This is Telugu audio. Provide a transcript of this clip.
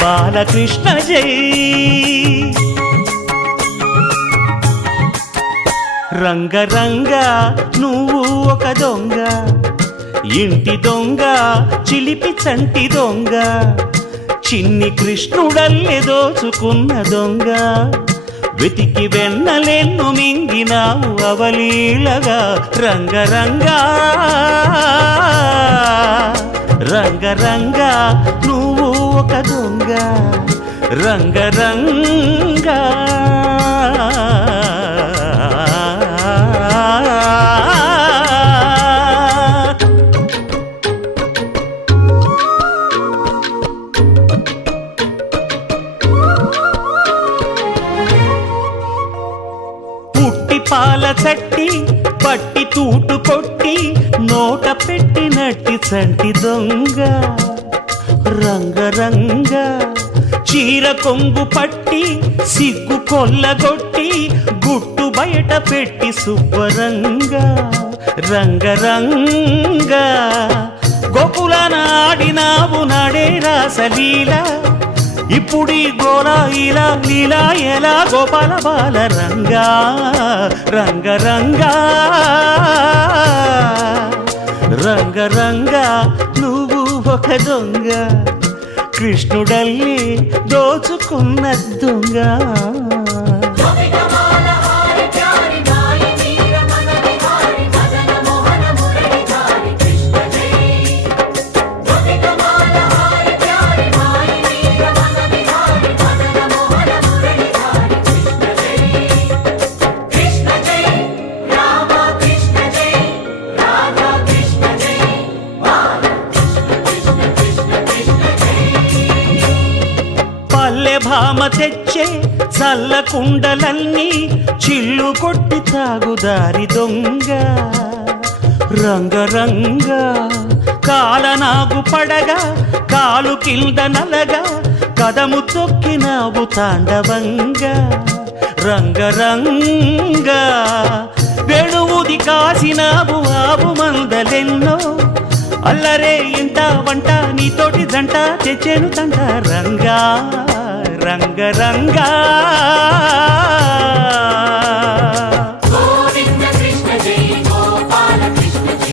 బాలకృష్ణ జై. రంగరంగ నువ్వు ఒక దొంగ, ఇంటి దొంగ చిలిపి చంటి దొంగ, చిన్ని కృష్ణుడల్లే దోచుకున్న దొంగ, వెతికి వెన్నలెన్ను మింగినావు అవలీలగా. రంగరంగ రంగరంగ నువ్వు ఒక దొంగ, రంగరంగ. పాల చట్టి పట్టి తూటు కొట్టి నోట పెట్టినట్టి చంటి దొంగ. రంగరంగ చీర కొంగు పట్టి సిగ్గు కొల్లగొట్టి గుట్టు బయట పెట్టి శుభ్రంగ. రంగరంగ గోకుల నాడినావు నాడే రాసలీల, ఇప్పుడీ గోలా ఇలా లీలా ఎలా గోపాల బాల. రంగా రంగరంగా రంగరంగా నువ్వు ఒక దొంగ, కృష్ణుడల్లి దోచుకున్న దొంగ. భామ తెచ్చే చల్ల కుండలన్నీ చిల్లు కొట్టి తాగుదారి దొంగ. రంగరంగ కాలనాగు పడగా కాలు కింద నలగా కదము తొక్కినావు తాండవంగా. రంగరంగ వేణువుది కాసినావు ఆవు మందలెన్నో, అల్లరే ఇంట వంట నీతోటి జంట తెచ్చేను తంట. రంగా రంగరంగా